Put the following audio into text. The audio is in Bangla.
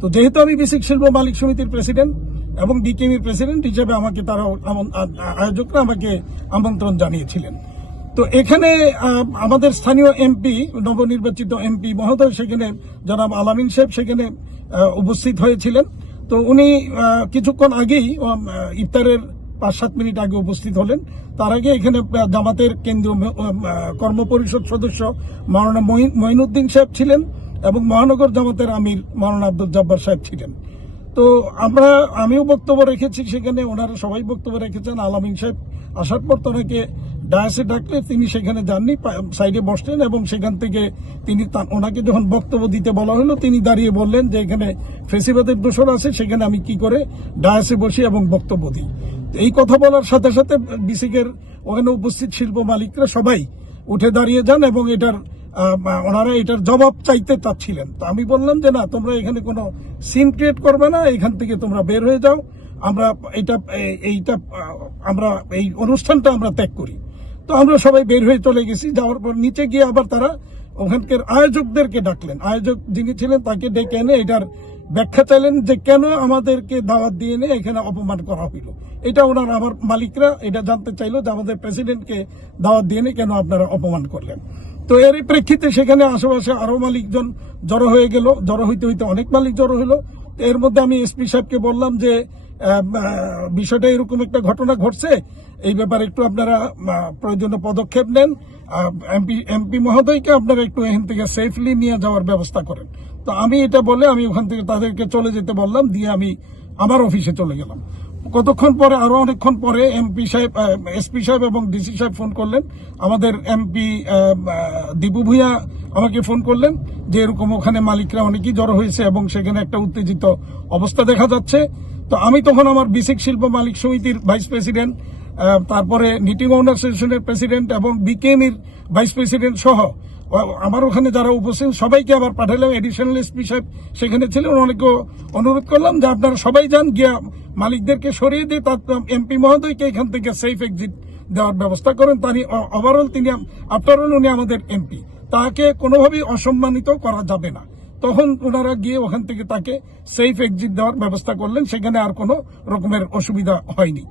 তো যেহেতু আমি বেসিক শিল্প মালিক সমিতির প্রেসিডেন্ট এবং বিকেএমির প্রেসিডেন্ট হিসেবে আমাকে তারা আয়োজকরা আমাকে আমন্ত্রণ জানিয়েছিলেন। তো এখানে আমাদের স্থানীয় এমপি, নবনির্বাচিত এমপি মহোদয় সেখানে জনাব আলামিন সাহেব সেখানে উপস্থিত হয়েছিলেন। তো উনি কিছুক্ষণ আগেই ইফতারের 5-7 মিনিট আগে উপস্থিত হলেন। তার আগে এখানে জামাতের কেন্দ্রীয় কর্মপরিষদ সদস্য মাওলানা মঈনুদ্দিন সাহেব ছিলেন এবং মহানগর জামাতের আমির মাওলানা আব্দুল জব্বার সাহেব ছিলেন। তো আমিও বক্তব্য রেখেছি সেখানে, ওনারা সবাই বক্তব্য রেখেছেন। আলামিন সাহেব আসার পর ওনাকে ডায়াসে ডাকলে তিনি সেখানে যাননি, সাইডে বসলেন এবং সেখান থেকে তিনি ওনাকে যখন বক্তব্য দিতে বলা হলো তিনি দাঁড়িয়ে বললেন যে এখানে ফেসিবাদের দোষর আছে, সেখানে আমি কি করে ডায়াসে বসি এবং বক্তব্য দিই। এই কথা বলার সাথে সাথে বিসিকের ওখানে উপস্থিত শিল্প মালিকরা সবাই উঠে দাঁড়িয়ে যান এবং ওনারা এটার জবাব চাইতে চাচ্ছিলেন। তো আমি বললাম যে না, তোমরা এখানে কোনো সিন ক্রিয়েট করবে না, এখান থেকে তোমরা বের হয়ে যাও, আমরা এই অনুষ্ঠানটা আমরা ত্যাগ করি। তো আমরা সবাই বের হয়ে চলে গেছি। যাওয়ার পর নিচে গিয়ে আবার তারা ওখানকার আয়োজকদেরকে ডাকলেন, আয়োজক যিনি ছিলেন তাকে ডেকে এনে এটার ব্যাখ্যা চাইলেন যে কেন আমাদেরকে দাওয়াত দিয়ে এনে এখানে অপমান করা হইল। এটা ওনার আমার মালিকরা এটা জানতে চাইলো যে আমাদের প্রেসিডেন্টকে দাওয়াত দিয়ে এনে কেন আপনারা অপমান করলেন। তো এর প্রেক্ষিতে সেখানে আশেপাশে আরো মালিকজন জড়ো হয়ে গেল, জড়ো হইতে হইতে অনেক মালিক জড়ো হইলো। এর মধ্যে আমি এসপি সাহেবকে বললাম যে বিষয়টা এরকম একটা ঘটনা ঘটছে, এই ব্যাপারে একটু আপনারা প্রয়োজনীয় পদক্ষেপ নেন, এমপি মহোদয়কে আপনারা একটু এখান থেকে সেফলি নিয়ে যাওয়ার ব্যবস্থা করেন। তো আমি এটা বলে আমি ওখান থেকে তাদেরকে চলে যেতে বললাম, দিয়ে আমি আমার অফিসে চলে গেলাম। কতক্ষণ পরে, আরো অনেকক্ষণ পরে এসপি সাহেব এবং ডিসি সাহেব ফোন করলেন। আমাদের এমপি দীপু ভূঁইয়া আমাকে ফোন করলেন যে এরকম ওখানে মালিকরা অনেকেই জড়ো হয়েছে এবং সেখানে একটা উত্তেজিত অবস্থা দেখা যাচ্ছে। তো আমি তখন আমার বিসিক শিল্প মালিক সমিতির ভাইস প্রেসিডেন্ট, তারপরে নিটিং ওনার অ্যাসোসিয়েশনের প্রেসিডেন্ট এবং বিকেএমির ভাইস প্রেসিডেন্ট সহ আমার ওখানে যারা উপস্থিত সবাইকে আবার পাঠালাম। এডিশনাল এসপি সাহেব সেখানে ছিলেন, অনেকে অনুরোধ করলাম যে আপনারা সবাই যান, গিয়া মালিকদেরকে সরিয়ে দিয়ে তার এমপি মহোদয়কে এখান থেকে সেফ এক্সিট দেওয়ার ব্যবস্থা করেন। তারই ওভারঅল তিনি আফটার অল উনি আমাদের এমপি, তাকে কোনোভাবেই অসম্মানিত করা যাবে না। তখন ওনারা গিয়ে ওখান থেকে তাকে সেফ এক্সিট দেওয়ার ব্যবস্থা করলেন, সেখানে আর কোনো রকমের অসুবিধা হয়নি।